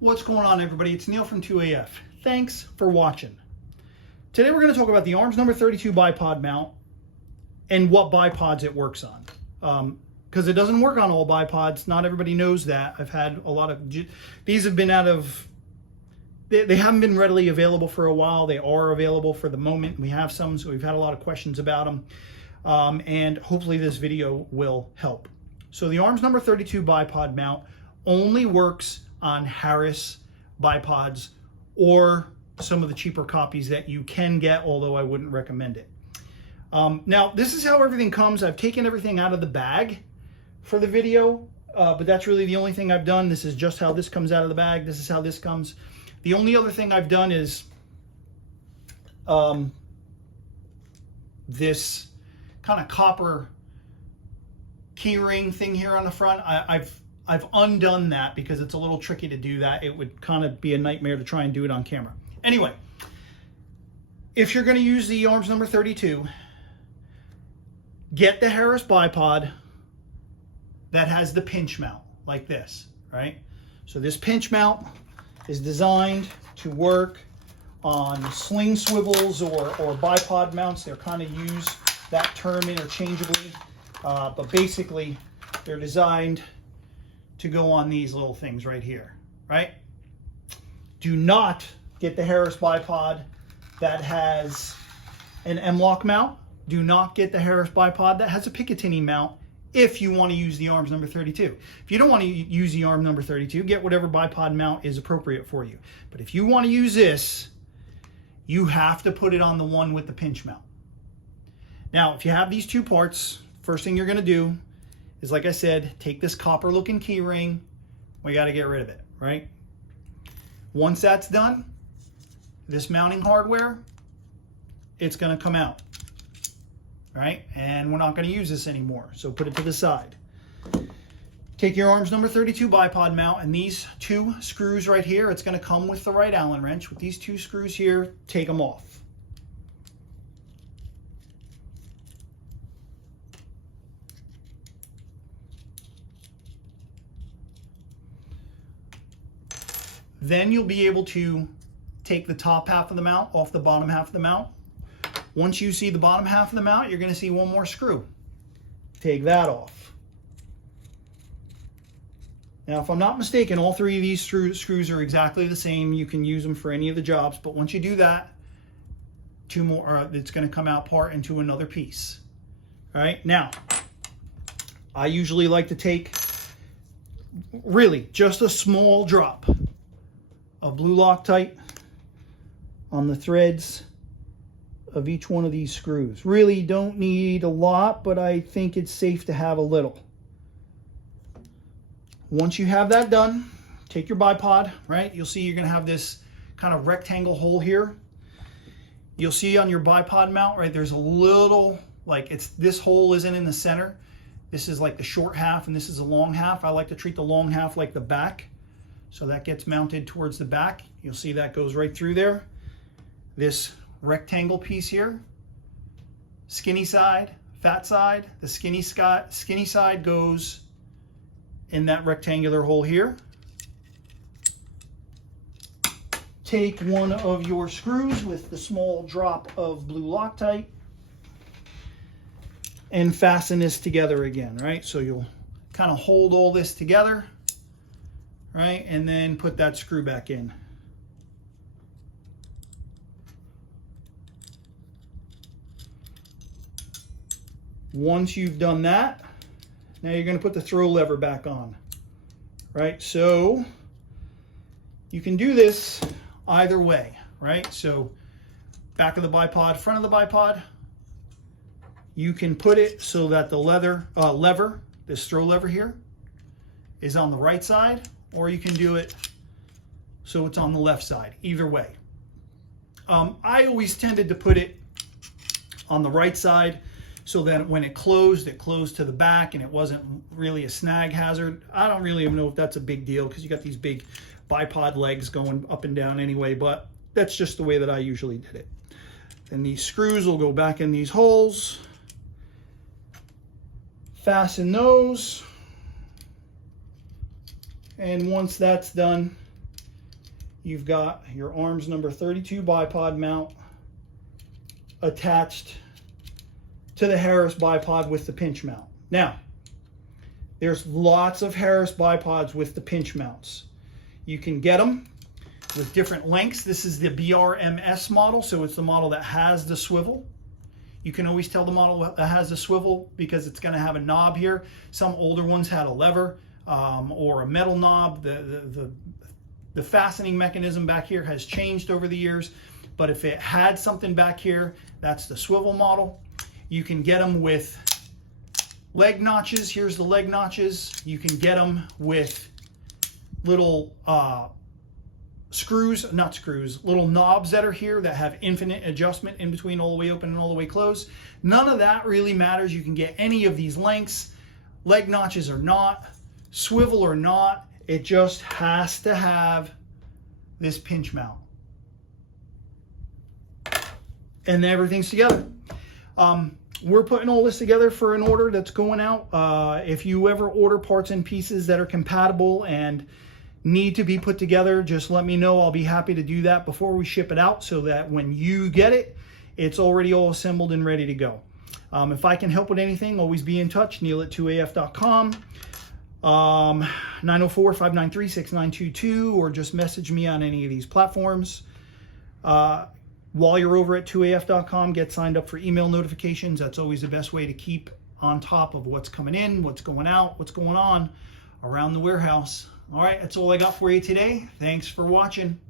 What's going on, everybody? It's Neil from 2AF. Thanks for watching. Today we're going to talk about the ARMS number 32 bipod mount and what bipods it works on. Because it doesn't work on all bipods. Not everybody knows that. I've had a lot of... These have been out of... They haven't been readily available for a while. They are available for the moment. We have some, so we've had a lot of questions about them. And hopefully this video will help. So the ARMS number 32 bipod mount only works on Harris bipods or some of the cheaper copies that you can get, although I wouldn't recommend it. Now, this is how everything comes. I've taken everything out of the bag for the video, but that's really the only thing I've done. This is just how this comes out of the bag. This is how this comes. The only other thing I've done is this kind of copper key ring thing here on the front. I've undone that because it's a little tricky to do that. It would kind of be a nightmare to try and do it on camera. Anyway, if you're going to use the ARMS number 32, get the Harris bipod that has the pinch mount like this, right? So this pinch mount is designed to work on sling swivels or bipod mounts. They're kind of use that term interchangeably, but basically they're designed to go on these little things right here, right? Do not get the Harris bipod that has an M-LOK mount. Do not get the Harris bipod that has a Picatinny mount if you want to use the ARMS number 32. If you don't want to use the ARMS number 32, get whatever bipod mount is appropriate for you. But if you want to use this, you have to put it on the one with the pinch mount. Now, if you have these two parts, first thing you're going to do is, like I said, take this copper looking key ring. We got to get rid of it, right? Once that's done, this mounting hardware, it's going to come out, right? And we're not going to use this anymore, so put it to the side. Take your ARMS number 32 bipod mount and these two screws right here. It's going to come with the right Allen wrench. With these two screws here, take them off. Then you'll be able to take the top half of the mount off the bottom half of the mount. Once you see the bottom half of the mount, you're going to see one more screw. Take that off. Now, if I'm not mistaken, all three of these screws are exactly the same. You can use them for any of the jobs, but once you do that, two more, it's going to come out part into another piece. All right, now, I usually like to take really just a small drop of blue Loctite on the threads of each one of these screws. Really don't need a lot, but I think it's safe to have a little. Once you have that done, take your bipod, right? You'll see you're going to have this kind of rectangle hole here. You'll see on your bipod mount, right, there's a little, like, this hole isn't in the center. This is like the short half and this is the long half. I like to treat the long half like the back. So that gets mounted towards the back. You'll see that goes right through there. This rectangle piece here, skinny side, fat side. The skinny side goes in that rectangular hole here. Take one of your screws with the small drop of blue Loctite and fasten this together again, right? So you'll kind of hold all this together, right? And then put that screw back in. Once you've done that, now you're going to put the throw lever back on, right? So you can do this either way, right? So back of the bipod, front of the bipod, you can put it so that the lever, this throw lever here, is on the right side, or you can do it so it's on the left side. Either way. I always tended to put it on the right side so that when it closed to the back and it wasn't really a snag hazard. I don't really even know if that's a big deal because you got these big bipod legs going up and down anyway, but that's just the way that I usually did it. Then these screws will go back in these holes. Fasten those. And once that's done, you've got your arms number 32 bipod mount attached to the Harris bipod with the pinch mount. Now, there's lots of Harris bipods with the pinch mounts. You can get them with different lengths. This is the BRMS model, so it's the model that has the swivel. You can always tell the model that has the swivel because it's going to have a knob here. Some older ones had a lever or a metal knob. The fastening mechanism back here has changed over the years, but if it had something back here, that's the swivel model. You can get them with leg notches. Here's the leg notches. You can get them with little screws, not screws, little knobs that are here that have infinite adjustment in between all the way open and all the way closed. None of that really matters. You can get any of these lengths, leg notches or not, swivel or not. It just has to have this pinch mount. And everything's together. We're putting all this together for an order that's going out. If you ever order parts and pieces that are compatible and need to be put together, just let me know. I'll be happy to do that before we ship it out so that when you get it, it's already all assembled and ready to go. If I can help with anything, always be in touch. Neil@2af.com, 904-593-6922, or just message me on any of these platforms. While you're over at 2af.com, get signed up for email notifications. That's always the best way to keep on top of what's coming in, what's going out, what's going on around the warehouse. All right, that's all I got for you today. Thanks for watching.